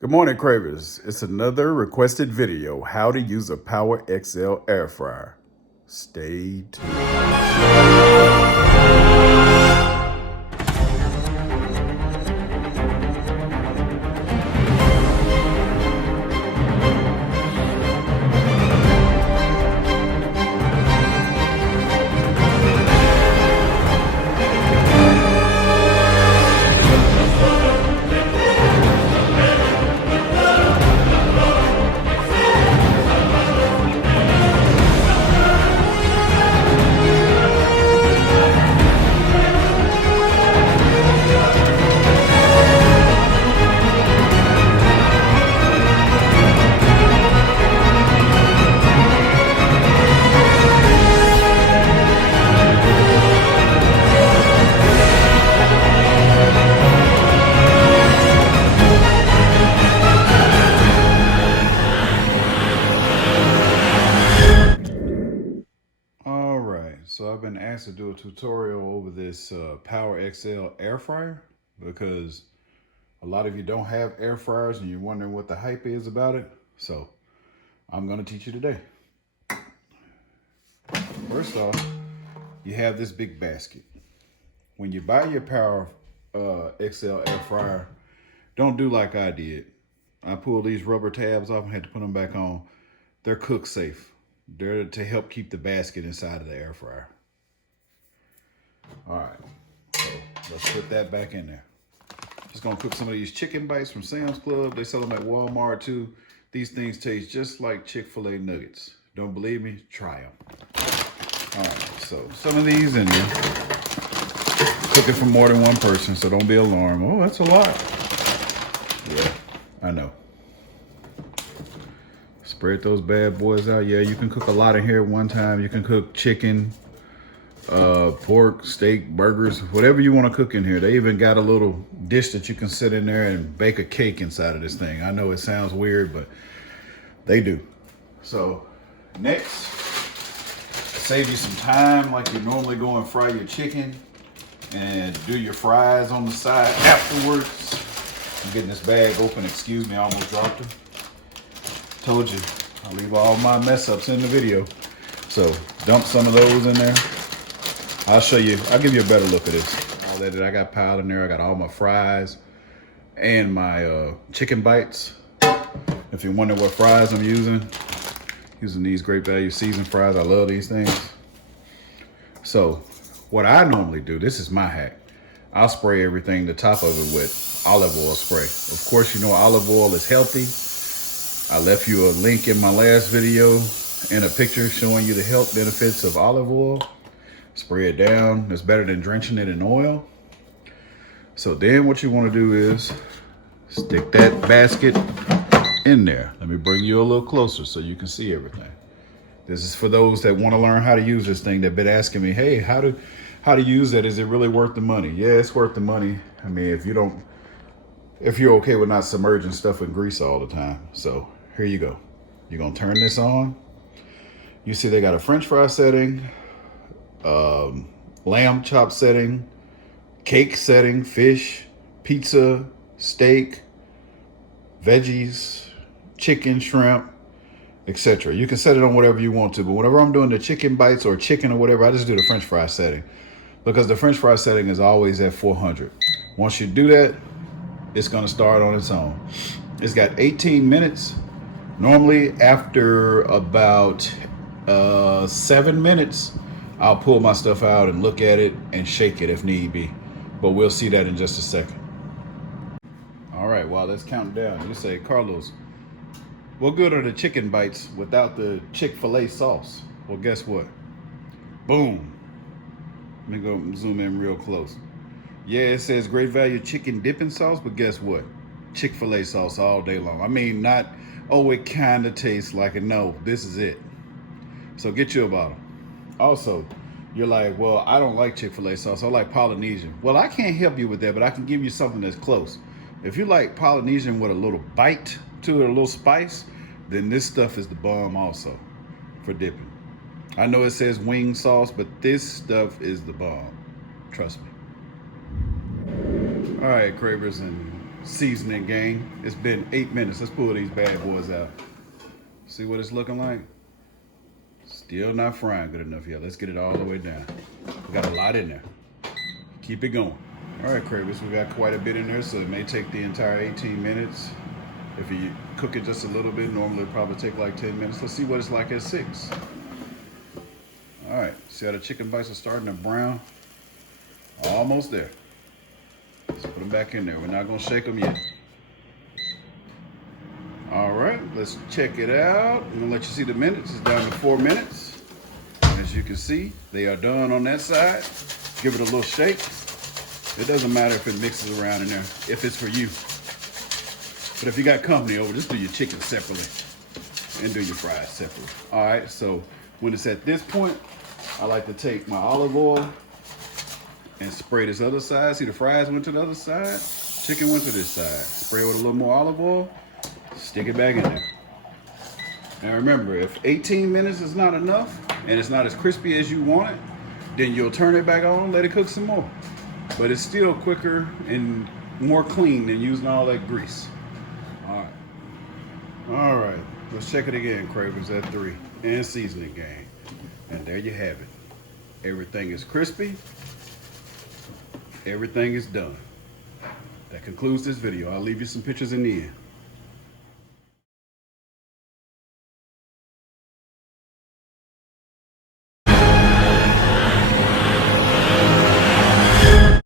Good morning, Cravers. It's another requested video, how to use a Power XL air fryer. Stay tuned. All right, so I've been asked to do a tutorial over this Power XL air fryer because a lot of you don't have air fryers and you're wondering what the hype is about it. So I'm going to teach you today. First off, you have this big basket. When you buy your Power XL air fryer, don't do like I did. I pulled these rubber tabs off and had to put them back on. They're cook safe. They're to help keep the basket inside of the air fryer. All right, so let's put that back in there. Just gonna cook some of these chicken bites from Sam's Club. They sell them at Walmart too. These things taste just like Chick-fil-A nuggets. Don't believe me? Try them. All right, so some of these in there. Cooking for more than one person, so don't be alarmed. Oh, that's a lot. Yeah, I know. Spread those bad boys out. Yeah, you can cook a lot in here at one time. You can cook chicken, pork, steak, burgers, whatever you want to cook in here. They even got a little dish that you can sit in there and bake a cake inside of this thing. I know it sounds weird, but they do. So next, save you some time like you normally go and fry your chicken and do your fries on the side afterwards. I'm getting this bag open. Excuse me, I almost dropped it. Told you, I'll leave all my mess ups in the video. So dump some of those in there. I'll show you, I'll give you a better look at this. All that I got piled in there, I got all my fries and my chicken bites. If you're wondering what fries I'm using these Great Value seasoned fries. I love these things. So what I normally do, this is my hack. I'll spray everything, the top of it with olive oil spray. Of course, you know olive oil is healthy. I left you a link in my last video and a picture showing you the health benefits of olive oil. Spray it down. It's better than drenching it in oil. So then what you want to do is stick that basket in there. Let me bring you a little closer so you can see everything. This is for those that want to learn how to use this thing. They've been asking me, hey, how to use that? Is it really worth the money? Yeah, it's worth the money. I mean, if you're okay with not submerging stuff in grease all the time. So here you go. You're gonna turn this on. You see they got a French fry setting, lamb chop setting, cake setting, fish, pizza, steak, veggies, chicken, shrimp, etc. You can set it on whatever you want to, but whenever I'm doing the chicken bites or chicken or whatever, I just do the French fry setting because the French fry setting is always at 400. Once you do that, it's gonna start on its own. It's got 18 minutes. Normally after about 7 minutes, I'll pull my stuff out and look at it and shake it if need be. But we'll see that in just a second. All right, while that's counting down, you say, Carlos, what good are the chicken bites without the Chick-fil-A sauce? Well, guess what? Boom. Let me go zoom in real close. Yeah, it says Great Value chicken dipping sauce, but guess what? Chick-fil-A sauce all day long. I mean, not, oh, it kind of tastes like it. No, this is it. So get you a bottle. Also, you're like, well, I don't like Chick-fil-A sauce. I like Polynesian. Well, I can't help you with that, but I can give you something that's close. If you like Polynesian with a little bite to it, a little spice, then this stuff is the bomb also for dipping. I know it says wing sauce, but this stuff is the bomb. Trust me. All right, Cravers, and seasoning gang. It's been 8 minutes. Let's pull these bad boys out. See what it's looking like? Still not frying good enough yet. Let's get it all the way down. We got a lot in there. Keep it going. All right, Cravers, we got quite a bit in there, so it may take the entire 18 minutes. If you cook it just a little bit, normally it'll probably take like 10 minutes. Let's see what it's like at 6. All right, see how the chicken bites are starting to brown? Almost there. Let's put them back in there. We're not gonna shake them yet. All right, let's check it out. I'm gonna let you see the minutes. It's down to 4 minutes. As you can see, they are done on that side. Give it a little shake. It doesn't matter if it mixes around in there, if it's for you. But if you got company over, just do your chicken separately and do your fries separately. All right, so when it's at this point, I like to take my olive oil and spray this other side. See, the fries went to the other side, chicken went to this side. Spray it with a little more olive oil, stick it back in there. Now remember, if 18 minutes is not enough and it's not as crispy as you want it, then you'll turn it back on, let it cook some more. But it's still quicker and more clean than using all that grease. All right, let's check it again, Cravers, at 3. And seasoning gang. And there you have it. Everything is crispy. Everything is done. That concludes this video. I'll leave you some pictures in the end.